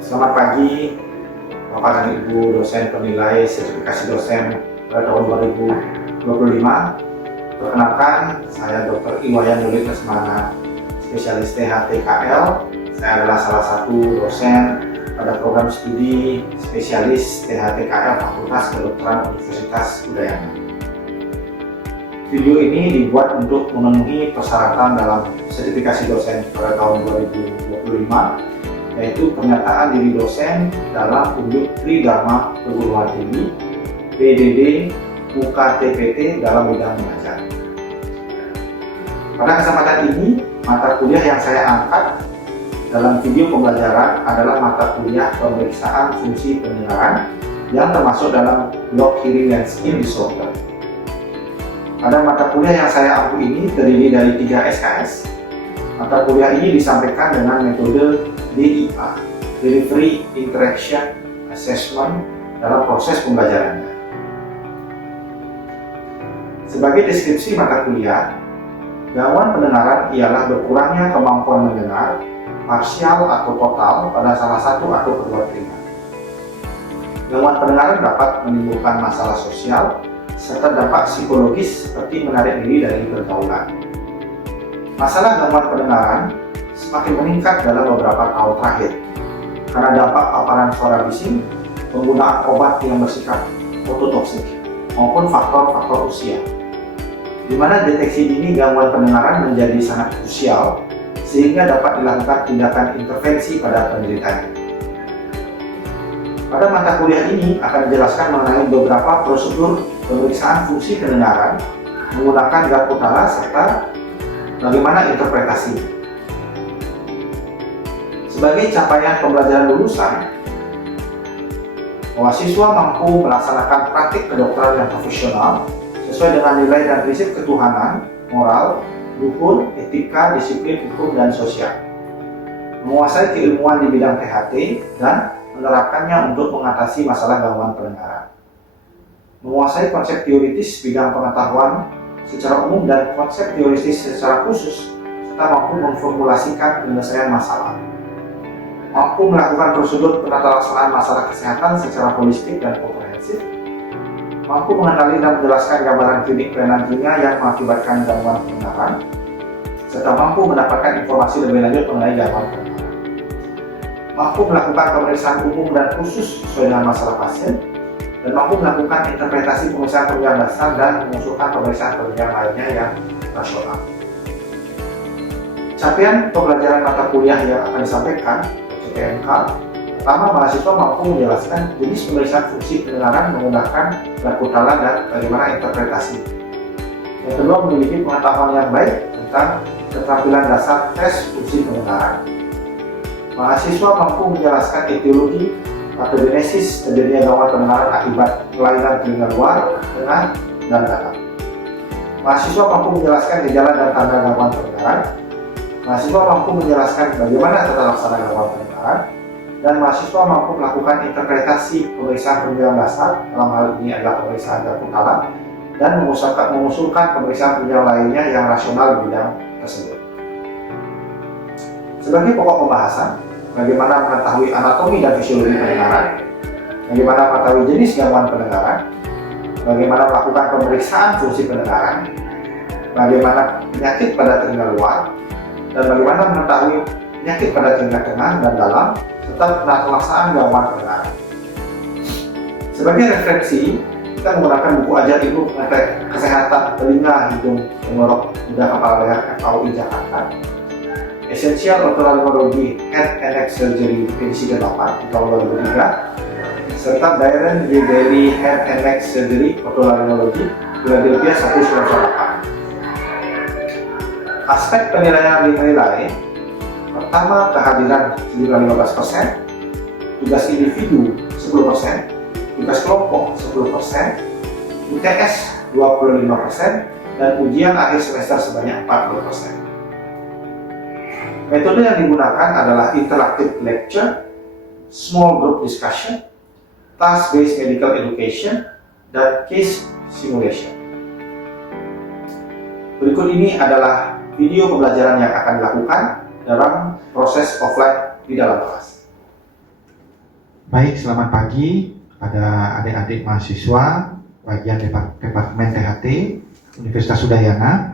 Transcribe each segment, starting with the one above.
Selamat pagi, Bapak dan Ibu dosen penilai sertifikasi dosen pada tahun 2025. Perkenalkan, saya Dr. Iwayan Nulit Lesmana, spesialis THTKL. Saya adalah salah satu dosen pada program studi spesialis THTKL Fakultas Kedokteran Universitas Udayana. Video ini dibuat untuk memenuhi persyaratan dalam sertifikasi dosen pada tahun 2025, yaitu pernyataan diri dosen dalam unjuk Tridharma Perguruan Tinggi PDD UKTPT dalam bidang mengajar. Pada kesempatan ini, mata kuliah yang saya angkat dalam video pembelajaran adalah mata kuliah pemeriksaan fungsi pendengaran yang termasuk dalam blok hearing and skin disorder. Pada mata kuliah yang saya ampu ini terdiri dari 3 SKS. Mata kuliah ini disampaikan dengan metode DIA, Delivery Interaction Assessment, dalam proses pembelajarannya. Sebagai deskripsi mata kuliah, gangguan pendengaran ialah berkurangnya kemampuan mendengar, parsial atau total pada salah satu atau kedua telinga. Gangguan pendengaran dapat menimbulkan masalah sosial serta dampak psikologis seperti menarik diri dari pergaulan. Masalah gangguan pendengaran semakin meningkat dalam beberapa tahun terakhir karena dampak paparan suara bising, penggunaan obat yang bersifat ototoksik, maupun faktor-faktor usia, di mana deteksi dini gangguan pendengaran menjadi sangat krusial sehingga dapat dilakukan tindakan intervensi pada penderitanya. Pada mata kuliah ini akan dijelaskan mengenai beberapa prosedur pemeriksaan fungsi pendengaran menggunakan Garputala serta bagaimana interpretasinya. Sebagai capaian pembelajaran lulusan, mahasiswa mampu melaksanakan praktik kedokteran yang profesional sesuai dengan nilai dan prinsip ketuhanan, moral, luhur, etika, disiplin, hukum, dan sosial. Menguasai keilmuan di bidang THT dan menerapkannya untuk mengatasi masalah gangguan pendengaran. Menguasai konsep teoritis bidang pengetahuan secara umum dan konsep teoritis secara khusus, serta mampu memformulasikan penyelesaian masalah. Mampu melakukan prosedur penata laksanaan masalah kesehatan secara holistik dan komprehensif, mampu mengenali dan menjelaskan gambaran klinik prenatalnya yang mengakibatkan gangguan pendengaran, serta mampu mendapatkan informasi lebih lanjut mengenai gangguan pendengaran. Mampu melakukan pemeriksaan umum dan khusus sesuai dengan masalah pasien, dan mampu melakukan interpretasi pemeriksaan penunjang dasar dan mengusulkan pemeriksaan penunjang lainnya yang rasional. Capaian pembelajaran mata kuliah yang akan disampaikan CPNK, pertama, mahasiswa mampu menjelaskan jenis pemeriksaan fungsi pendengaran menggunakan Garputala dan bagaimana interpretasi. Yang kedua, memiliki pengetahuan yang baik tentang keterampilan dasar tes fungsi pendengaran. Mahasiswa mampu menjelaskan etiologi patogenesis terjadinya gangguan pendengaran akibat kelainan telinga luar, tengah, dan dalam. Mahasiswa mampu menjelaskan gejala dan tanda gangguan pendengaran. Mahasiswa mampu menjelaskan bagaimana tata laksana gangguan pendengaran, dan mahasiswa mampu melakukan interpretasi pemeriksaan penunjang dasar, dalam hal ini adalah pemeriksaan Garputala, dan mengusulkan pemeriksaan penunjang lainnya yang rasional di bidang tersebut. Sebagai pokok pembahasan, bagaimana mengetahui anatomi dan fisiologi pendengaran, bagaimana mengetahui jenis gangguan pendengaran, bagaimana melakukan pemeriksaan fungsi pendengaran, bagaimana penyakit pada telinga luar, dan bagaimana mengetahui penyakit pada telinga tengah dan dalam, serta penata laksanaan gangguan pendengaran. Sebagai referensi, kita menggunakan buku ajar ilmu kesehatan telinga, hidung, tenggorok, lidah, kepala leher FAUI Jakarta, Essential Otolaryngology Head and Neck Surgery edisi ke-8 tahun 2003, serta Darren J. Daly Head and Neck Surgery Otolaryngology Philadelphia 1998. Aspek penilaian dinilai: pertama, kehadiran 15%, tugas individu 10%, tugas kelompok 10%, UTS 25%, dan ujian akhir semester sebanyak 40%. Metode yang digunakan adalah interactive lecture, small group discussion, task-based medical education, dan case simulation. Berikut ini adalah video pembelajaran yang akan dilakukan dalam proses offline di dalam kelas. Baik, selamat pagi pada adik-adik mahasiswa bagian Departemen THT Universitas Udayana.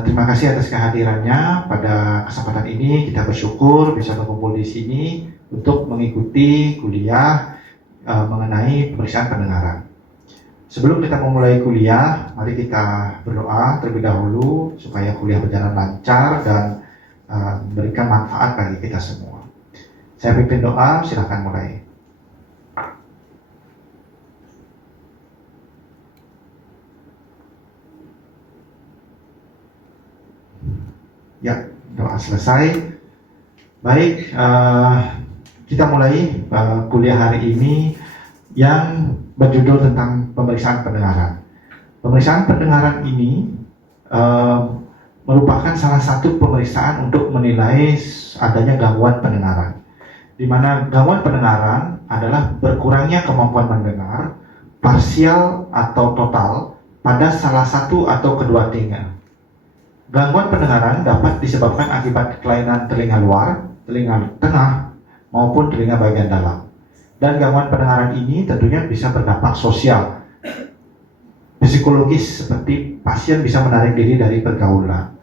Terima kasih atas kehadirannya pada kesempatan ini. Kita bersyukur bisa berkumpul di sini untuk mengikuti kuliah mengenai pemeriksaan pendengaran. Sebelum kita memulai kuliah, mari kita berdoa terlebih dahulu supaya kuliah berjalan lancar dan memberikan manfaat bagi kita semua. Saya pimpin doa, silakan mulai. Ya, doa selesai. Baik, kita mulai kuliah hari ini yang berjudul tentang pemeriksaan pendengaran. Pemeriksaan pendengaran ini merupakan salah satu pemeriksaan untuk menilai adanya gangguan pendengaran, di mana gangguan pendengaran adalah berkurangnya kemampuan mendengar, parsial atau total, pada salah satu atau kedua telinga. Gangguan pendengaran dapat disebabkan akibat kelainan telinga luar, telinga tengah, maupun telinga bagian dalam. Dan gangguan pendengaran ini tentunya bisa berdampak sosial, psikologis, seperti pasien bisa menarik diri dari pergaulan.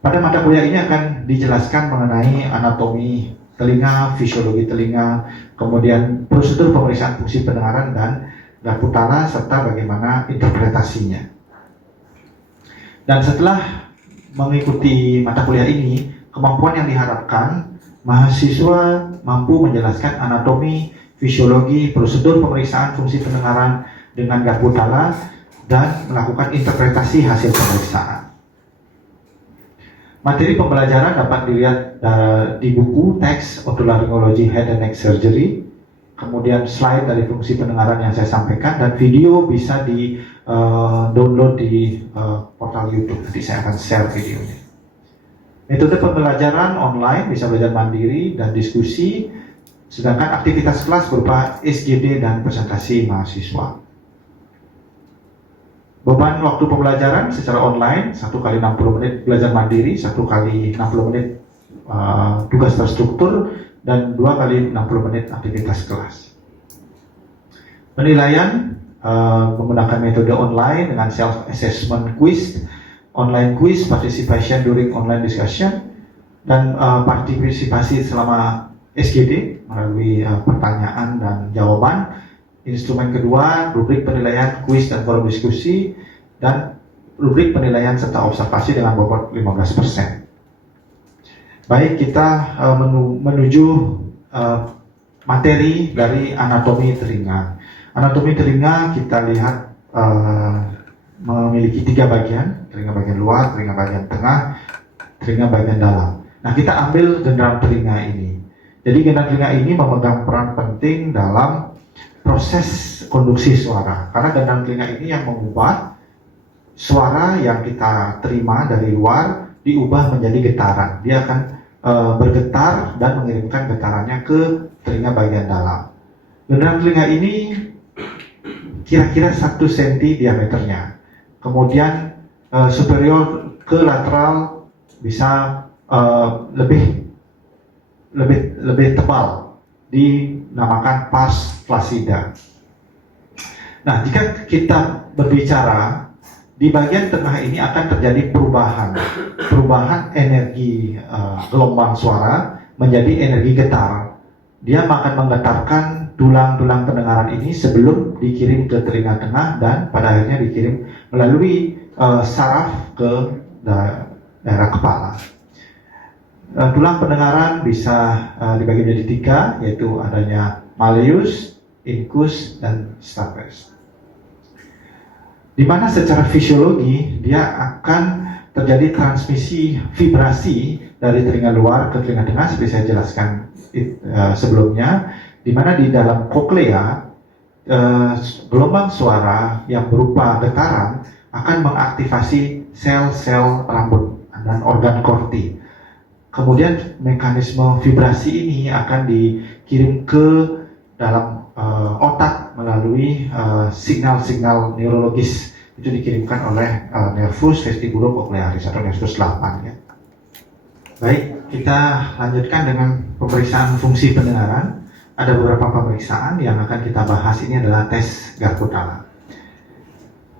Pada mata kuliah ini akan dijelaskan mengenai anatomi telinga, fisiologi telinga, kemudian prosedur pemeriksaan fungsi pendengaran dan garpu tala, serta bagaimana interpretasinya. Dan setelah mengikuti mata kuliah ini, kemampuan yang diharapkan mahasiswa mampu menjelaskan anatomi, fisiologi, prosedur pemeriksaan fungsi pendengaran dengan garpu tala dan melakukan interpretasi hasil pemeriksaan. Materi pembelajaran dapat dilihat di buku teks Otolaryngology Head and Neck Surgery, kemudian slide dari fungsi pendengaran yang saya sampaikan, dan video bisa di download di portal YouTube. Nanti saya akan share videonya. Metode pembelajaran online bisa belajar mandiri dan diskusi, sedangkan aktivitas kelas berupa SGD dan presentasi mahasiswa. Beban waktu pembelajaran secara online 1 kali 60 menit belajar mandiri, 1 kali 60 menit tugas terstruktur, dan 2 kali 60 menit aktivitas kelas. Penilaian menggunakan metode online dengan self-assessment quiz, online quiz, participation during online discussion, dan partisipasi selama SGD melalui pertanyaan dan jawaban. Instrumen kedua, rubrik penilaian quiz dan forum diskusi, dan rubrik penilaian serta observasi dengan bobot 15%. Baik, kita menuju materi dari anatomi telinga. Anatomi telinga kita lihat memiliki 3 bagian: telinga bagian luar, telinga bagian tengah, telinga bagian dalam. Nah, kita ambil gendang telinga ini. Jadi gendang telinga ini memegang peran penting dalam proses konduksi suara, karena gendang telinga ini yang mengubah suara yang kita terima dari luar diubah menjadi getaran. Dia akan bergetar dan mengirimkan getarannya ke telinga bagian dalam. Gendang telinga ini kira-kira 1 cm diameternya. Kemudian superior ke lateral bisa lebih tebal, dinamakan pars flaccida. Nah, jika kita berbicara di bagian tengah ini akan terjadi perubahan energi gelombang suara menjadi energi getar. Dia akan menggetarkan tulang-tulang pendengaran ini sebelum dikirim ke telinga tengah dan pada akhirnya dikirim melalui saraf ke daerah kepala. Tulang pendengaran bisa dibagi menjadi 3, yaitu adanya malleus, incus, dan stapes. Di mana secara fisiologi dia akan terjadi transmisi vibrasi dari telinga luar ke telinga tengah seperti saya jelaskan sebelumnya, di mana di dalam koklea gelombang suara yang berupa getaran akan mengaktifasi sel-sel rambut dan organ korti. Kemudian mekanisme vibrasi ini akan dikirim ke dalam otak melalui signal-signal neurologis. Itu dikirimkan oleh nervus vestibulocochlearis atau nervus 8 ya. Baik, kita lanjutkan dengan pemeriksaan fungsi pendengaran. ada beberapa pemeriksaan yang akan kita bahas. Ini adalah tes Garputala.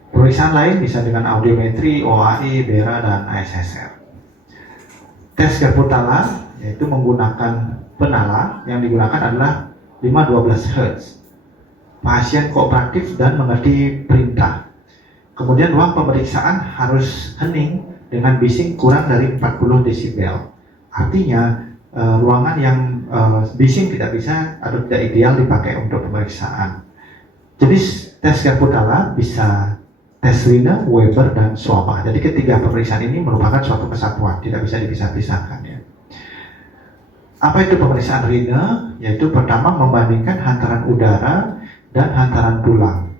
Pemeriksaan lain bisa dengan audiometri, OAI, BERA, dan ASSR. Tes Garputala yaitu menggunakan penala, yang digunakan adalah 512 Hz. Pasien kooperatif dan mengerti perintah. Kemudian ruang pemeriksaan harus hening dengan bising kurang dari 40 desibel. Artinya ruangan yang bising tidak bisa atau tidak ideal dipakai untuk pemeriksaan. Jadi tes Garputala bisa tes Rhine, Weber, dan Swaba. Jadi ketiga pemeriksaan ini merupakan suatu kesatuan, tidak bisa dipisah-pisahkan ya. Apa itu pemeriksaan Rhine? Yaitu pertama membandingkan hantaran udara dan hantaran tulang.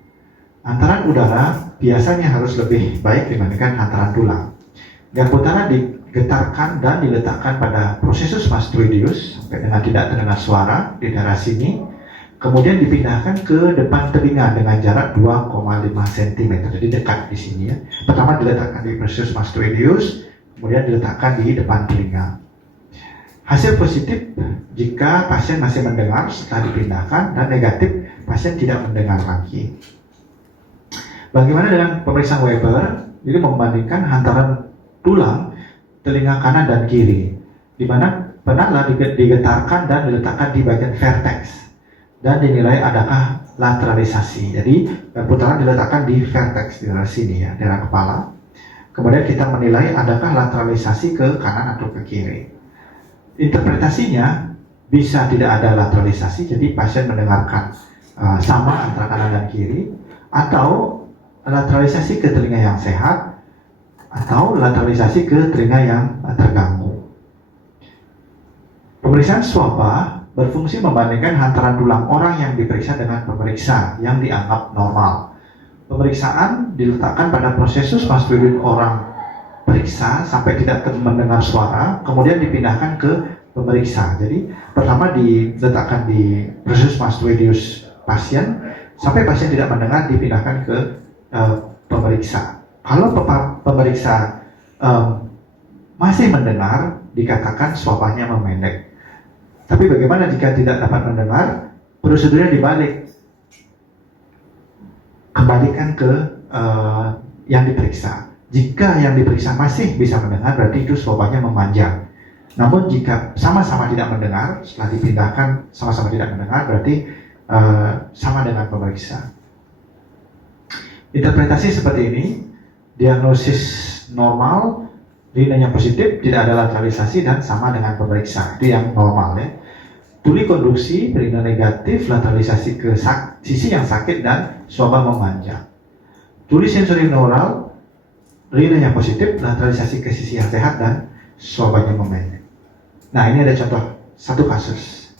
Hantaran udara biasanya harus lebih baik dibandingkan hantaran tulang. Garputala digetarkan dan diletakkan pada processus mastroideus sampai dengan tidak terdengar suara di daerah sini, kemudian dipindahkan ke depan telinga dengan jarak 2,5 cm, jadi dekat di sini ya. Pertama diletakkan di processus mastroideus, kemudian diletakkan di depan telinga. Hasil positif jika pasien masih mendengar setelah dipindahkan, dan negatif pasien tidak mendengar lagi. Bagaimana dengan pemeriksaan Weber? Jadi membandingkan hantaran tulang telinga kanan dan kiri, di mana penala digetarkan dan diletakkan di bagian vertex dan dinilai adakah lateralisasi. Jadi Garputala diletakkan di vertex di daerah sini ya, daerah kepala. Kemudian kita menilai adakah lateralisasi ke kanan atau ke kiri. Interpretasinya bisa tidak ada lateralisasi, jadi pasien mendengarkan sama antara kanan dan kiri, atau lateralisasi ke telinga yang sehat, atau lateralisasi ke telinga yang terganggu. Pemeriksaan Swaba berfungsi membandingkan hantaran tulang orang yang diperiksa dengan pemeriksa yang dianggap normal. Pemeriksaan diletakkan pada processus mastroideus orang periksa sampai tidak mendengar suara, kemudian dipindahkan ke pemeriksa. Jadi pertama diletakkan di processus mastroideus pasien sampai pasien tidak mendengar, dipindahkan ke pemeriksa. Kalau pemeriksa masih mendengar, dikatakan swabanya memendek. Tapi bagaimana jika tidak dapat mendengar? Prosedurnya dibalik. Kembalikan ke yang diperiksa. Jika yang diperiksa masih bisa mendengar, berarti itu swabanya memanjang. Namun jika sama-sama tidak mendengar, setelah dipindahkan sama-sama tidak mendengar, berarti sama dengan pemeriksa. Interpretasi seperti ini, diagnosis normal, Rhine-nya positif, tidak ada lateralisasi dan sama dengan pemeriksa. Itu yang normal ya. Tuli konduksi, Rhine negatif, lateralisasi ke sisi yang sakit dan swaba memanjang. Tuli sensorineural, Rhine-nya positif, lateralisasi ke sisi yang sehat dan swabanya memendek. Nah, ini ada contoh satu kasus.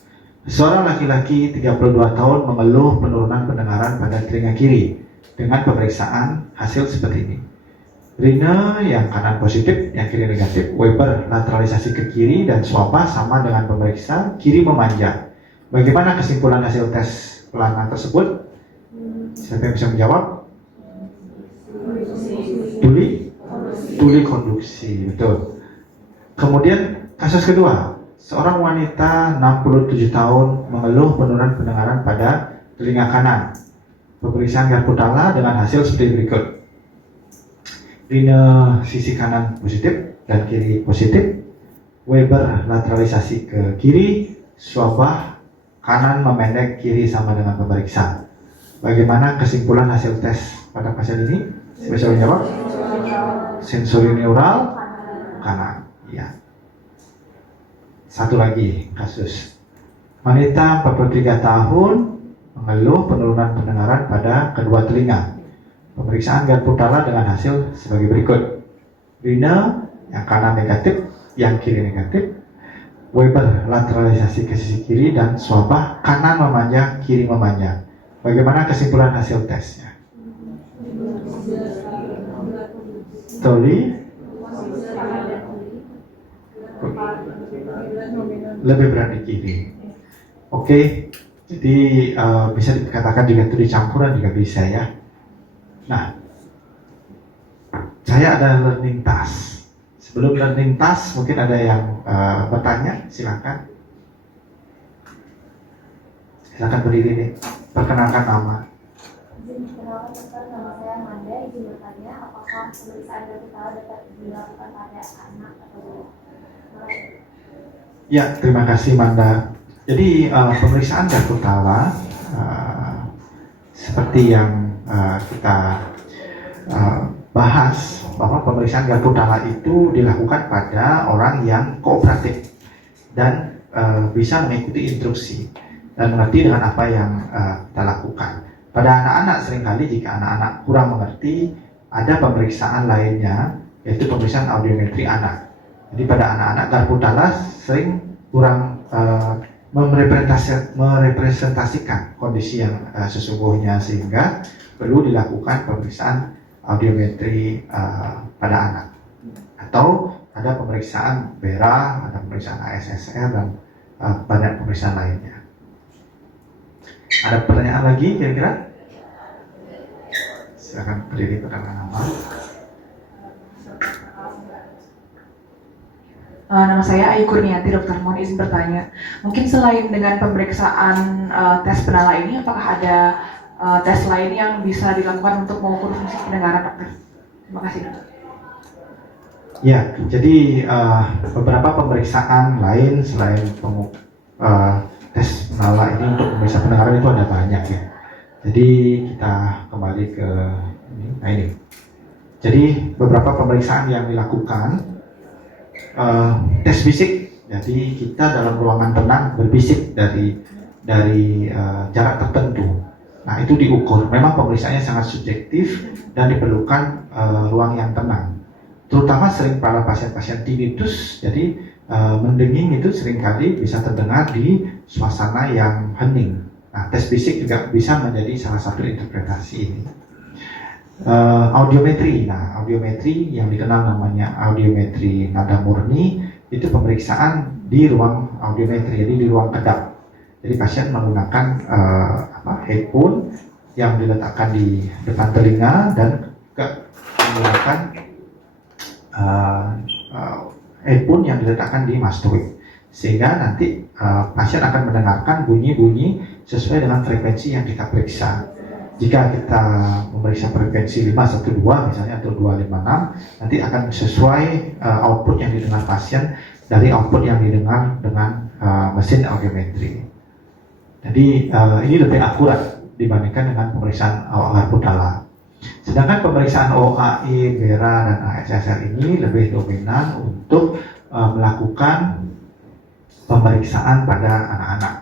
Seorang laki-laki 32 tahun mengeluh penurunan pendengaran pada telinga kiri dengan pemeriksaan hasil seperti ini. Rhine yang kanan positif, yang kiri negatif. Weber lateralisasi ke kiri dan swaba sama dengan pemeriksa, kiri memanjang. Bagaimana kesimpulan hasil tes pelanggan tersebut? Siapa yang bisa menjawab? Tuli konduksi, betul. Kemudian kasus kedua, seorang wanita 67 tahun mengeluh penurunan pendengaran pada telinga kanan. Pemeriksaan Garputala dengan hasil seperti berikut. Rhine sisi kanan positif dan kiri positif. Weber lateralisasi ke kiri, swaba kanan memendek, kiri sama dengan pemeriksa. Bagaimana kesimpulan hasil tes pada pasien ini? Bisa menjawab? Sensorineural kanan. Ya. Satu lagi kasus. Wanita 43 tahun mengeluh penurunan pendengaran pada kedua telinga. Pemeriksaan Garputala dengan hasil sebagai berikut. Rhine yang kanan negatif, yang kiri negatif. Weber lateralisasi ke sisi kiri dan swaba kanan memanjang, kiri memanjang. Bagaimana kesimpulan hasil tesnya? Tuli lebih berat di kiri. Oke, jadi bisa dikatakan juga itu dicampuran juga bisa ya. Nah, saya ada learning task. Sebelum learning task, mungkin ada yang bertanya, silakan. Silakan berdiri nih, perkenalkan nama. Izin perkenalkan dokter, nama saya Manda. Izin bertanya, apakah pemeriksaan genital dapat dilakukan pada anak atau Ya, terima kasih Manda. Jadi pemeriksaan genital seperti yang kita bahas bahwa pemeriksaan genital itu dilakukan pada orang yang kooperatif dan bisa mengikuti instruksi dan mengerti dengan apa yang kita lakukan. Pada anak-anak seringkali jika anak-anak kurang mengerti, ada pemeriksaan lainnya yaitu pemeriksaan audiometri anak. Jadi pada anak-anak genital sering kurang merepresentasikan kondisi yang sesungguhnya, sehingga perlu dilakukan pemeriksaan audiometri pada anak. Atau ada pemeriksaan BERA, ada pemeriksaan ASSR, dan banyak pemeriksaan lainnya. Ada pertanyaan lagi kira-kira? Silakan berdiri, perkenalkan nama. Nama saya Ayu Kurniati, dokter. Mohon izin bertanya. Mungkin selain dengan pemeriksaan tes penala ini, apakah ada tes lain yang bisa dilakukan untuk mengukur fungsi pendengaran, dokter? Terima kasih, dokter. Ya, jadi beberapa pemeriksaan lain selain tes penala ini untuk pemeriksa pendengaran itu ada banyak ya. Jadi kita kembali ke ini. Jadi beberapa pemeriksaan yang dilakukan tes bisik. Jadi kita dalam ruangan tenang berbisik dari jarak tertentu. Nah itu diukur. Memang pemeriksaannya sangat subjektif dan diperlukan ruang yang tenang. Terutama sering para pasien-pasien tinnitus. Jadi mendenging itu seringkali bisa terdengar di suasana yang hening. Nah tes bisik juga bisa menjadi salah satu interpretasi ini. Audiometri. Nah, audiometri yang dikenal namanya audiometri nada murni itu pemeriksaan di ruang audiometri, jadi di ruang kedap. Jadi pasien menggunakan headphone yang diletakkan di depan telinga dan menggunakan headphone yang diletakkan di mastoid, sehingga nanti pasien akan mendengarkan bunyi-bunyi sesuai dengan frekuensi yang kita periksa. Jika kita memeriksa frekuensi 512 misalnya atau 256, nanti akan sesuai output yang didengar pasien dari output yang didengar dengan mesin audiometri. Jadi ini lebih akurat dibandingkan dengan pemeriksaan genital. Sedangkan pemeriksaan OAE, BERA, dan ASSR ini lebih dominan untuk melakukan pemeriksaan pada anak-anak.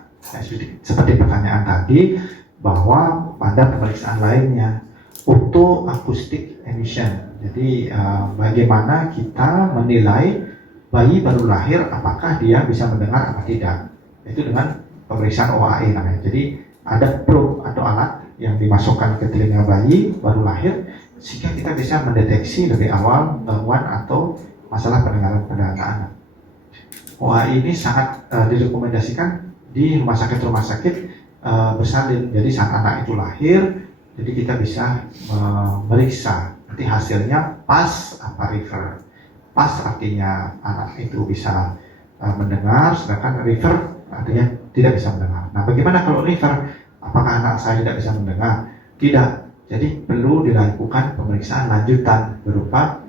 Seperti pertanyaan tadi, bahwa pada pemeriksaan lainnya auto-acoustic emission. Jadi bagaimana kita menilai bayi baru lahir apakah dia bisa mendengar atau tidak. Itu dengan pemeriksaan OAE namanya. Jadi ada probe atau alat yang dimasukkan ke telinga bayi baru lahir sehingga kita bisa mendeteksi lebih awal gangguan atau masalah pendengaran pada anak-anak. OAE ini sangat direkomendasikan di rumah sakit bersalin. Jadi saat anak itu lahir, jadi kita bisa memeriksa. Nanti hasilnya pas apa refer. Pas artinya anak itu bisa mendengar, sedangkan refer artinya tidak bisa mendengar. Nah, bagaimana kalau refer? Apakah anak saya tidak bisa mendengar? Tidak. Jadi perlu dilakukan pemeriksaan lanjutan berupa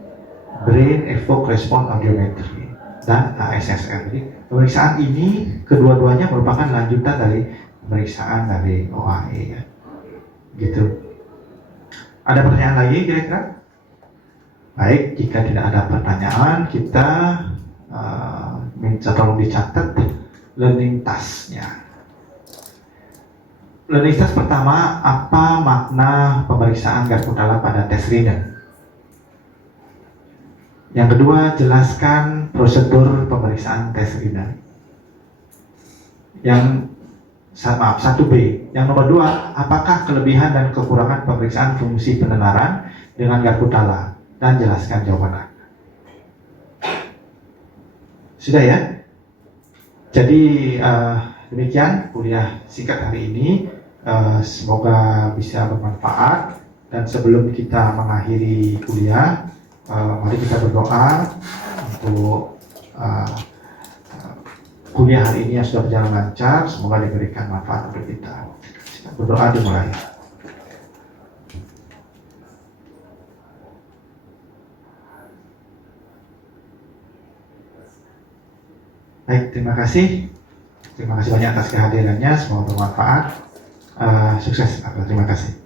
Brain Evoked Response Audiometry dan ASSR. Jadi pemeriksaan ini kedua-duanya merupakan lanjutan dari pemeriksaan dari OAE ya. Gitu. Ada pertanyaan lagi kira-kira? Baik, jika tidak ada pertanyaan, kita minta tolong dicatat learning task-nya. Learning task pertama, apa makna pemeriksaan genital pada tes Rinnen? Yang kedua, jelaskan prosedur pemeriksaan tes Rinnen. Yang 1B. Yang nomor 2, apakah kelebihan dan kekurangan pemeriksaan fungsi pendengaran dengan genital? Dan jelaskan jawaban Anda. Sudah ya? Jadi demikian kuliah singkat hari ini. Semoga bisa bermanfaat. Dan sebelum kita mengakhiri kuliah, mari kita berdoa untuk kuliah hari ini yang sudah berjalan lancar, semoga diberikan manfaat untuk kita. Kita berdoa dimulai. Baik, terima kasih. Terima kasih banyak atas kehadirannya, semoga bermanfaat. Sukses. Terima kasih.